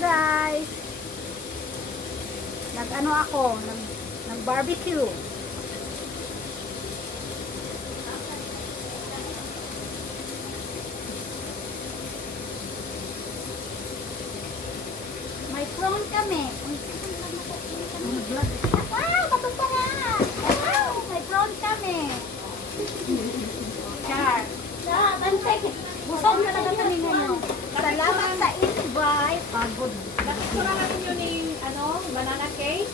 guys. Nag-ano ako, nag-barbecue. May prawn kami. Wow, matuto nga. Wow, may prawn kami. Char. Busog na lang kami ngayon. Salamat sa invite. Pagod. Napicturean namin yun yung banana cake.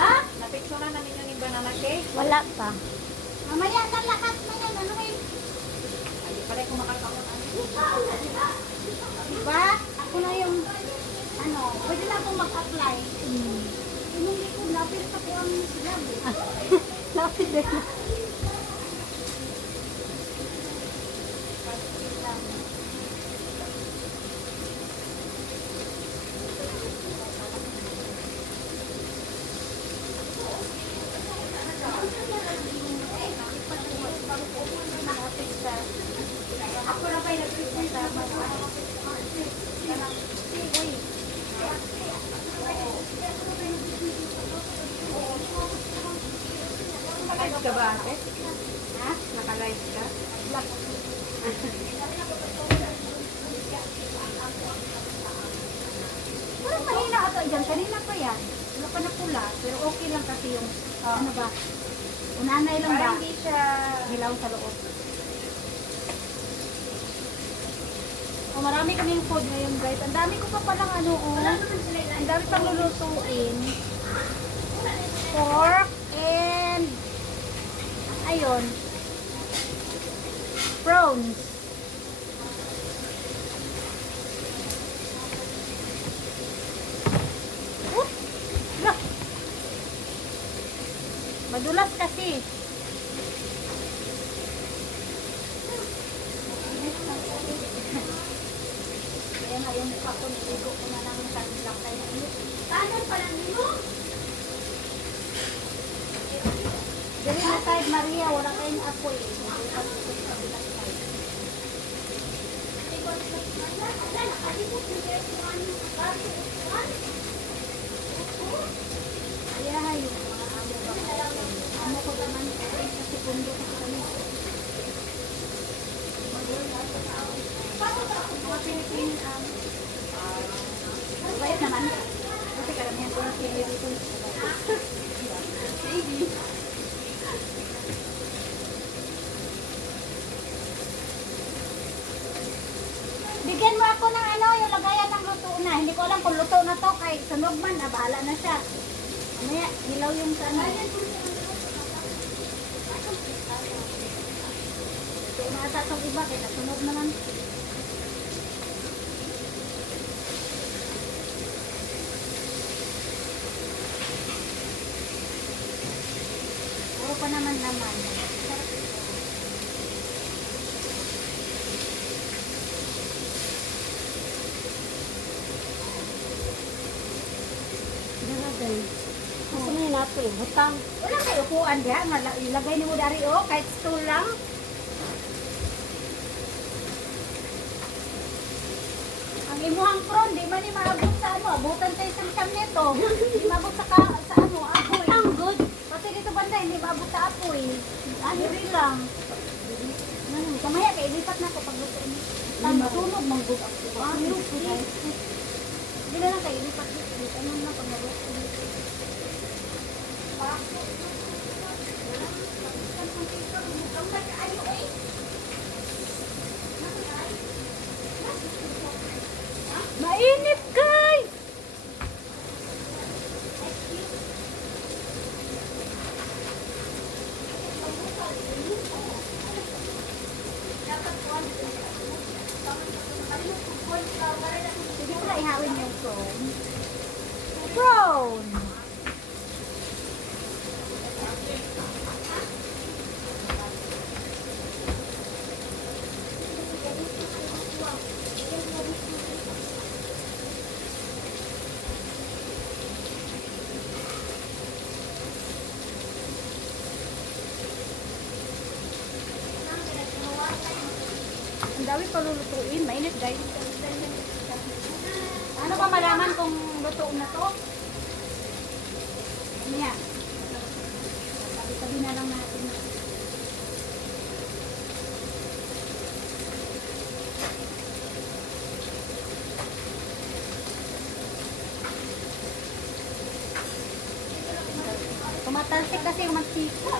Ha? Napicturean namin yun yung banana cake. Wala pa. Mamaya na lahat na yan. Ano eh? Ay, di pala kung makakaon. Diba? Ako na yung, pwede na akong mag-apply. Hindi ko, lapit pa po ang sinabi. Lapit din. Ako na kayo nag-presenta. Naka-live ka ba ate? Ha? Naka-live ka? Parang mahina ata dyan. Kanina pa yan. Wala pa na pula. Pero okay lang kasi yung, ano ba? Unanay lang ba? Parang hindi siya... Hilaw sa loob. Oh, marami kaming food ngayon guys. Ang dami ko pa palang ang dami pang lulutuin. Pork and ayun. Prawns. Oop! Look! Madulas kasi. Kaya nga yung mukha ko, niligo ko na lang sa lakay na init. Paano pala nilo? Dali na side Maria, wala kayong apoy. Nilipat ko sa kabilang side. Kaya yung mga amo ba? Amo ko naman sa segundo ko kami. Mga Pilipin, bayad naman. Kasi karamihan ko ng pili dito. Baby. Bigyan mo ako ng yung lagayan ng luto na. Hindi ko alam kung luto na to. Kahit sunog man, bahala na siya. Mamaya, hilaw yung sana. Ito umaasa itong iba, kaya nasunog naman. Puro pa naman. Sarap ito. Gusto mo yun nato eh, butang. Wala kayo upuan diya. Ilagay ni mo dari kahit stool lang. Ang imuhang prawn, di man ni maabot sa abutan tayo sa isang neto. Di maabot sa apoy. Ang good. Pati dito banda, hindi maabot sa apoy. Rin lang. Kamaya, kaya ilipat na ako pagluto niyo. Matunog, manggod ako. Hindi na lang kayo ilipat dito. Ano na pag maluto dito. Mainit guys! Sige ko na ihawin yung prawn. Prawn! Ang dami pa lulutuin. Mainit guys. Ano ba malaman kung luto na to? Ano yan? Sabi-sabi na lang natin. Tumatalsik kasi yung mantika.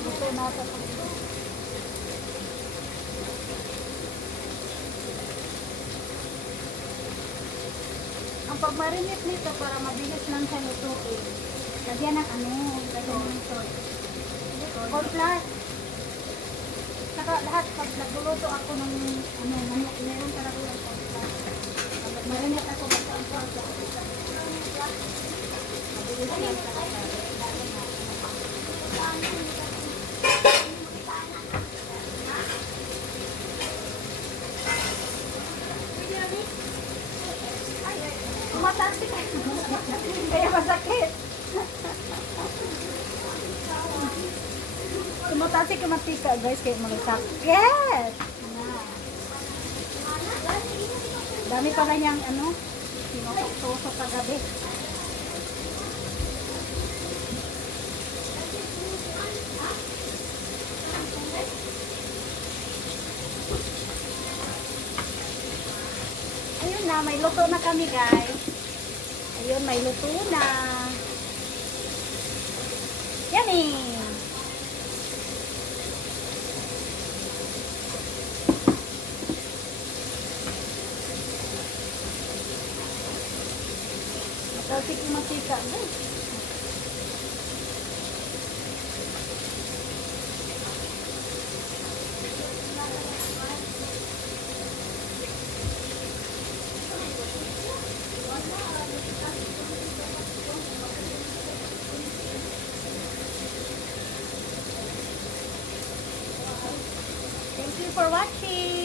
Luto na ito. Ang pagmarinate nito para mabilis lang siya lutuin. Lagyan ng ano, lagyan ng salt. Corn flour. Saka lahat, pag nagluluto ako ng ano, manok, meron talaga yung corn flour. Pag nagmarinate ako, basta ang salt. Mabilis lang talaga. Tumatalsik. Kaya masakit. Tumatalsik yung mantika, guys, kaya masakit. Dami pala niyang ano, sinusok-tusok kagabi. Ayun na, may luto na kami, guys. Ayun, may luto na. Yummy! Matalsik yung mantika, guys. Thank you for watching.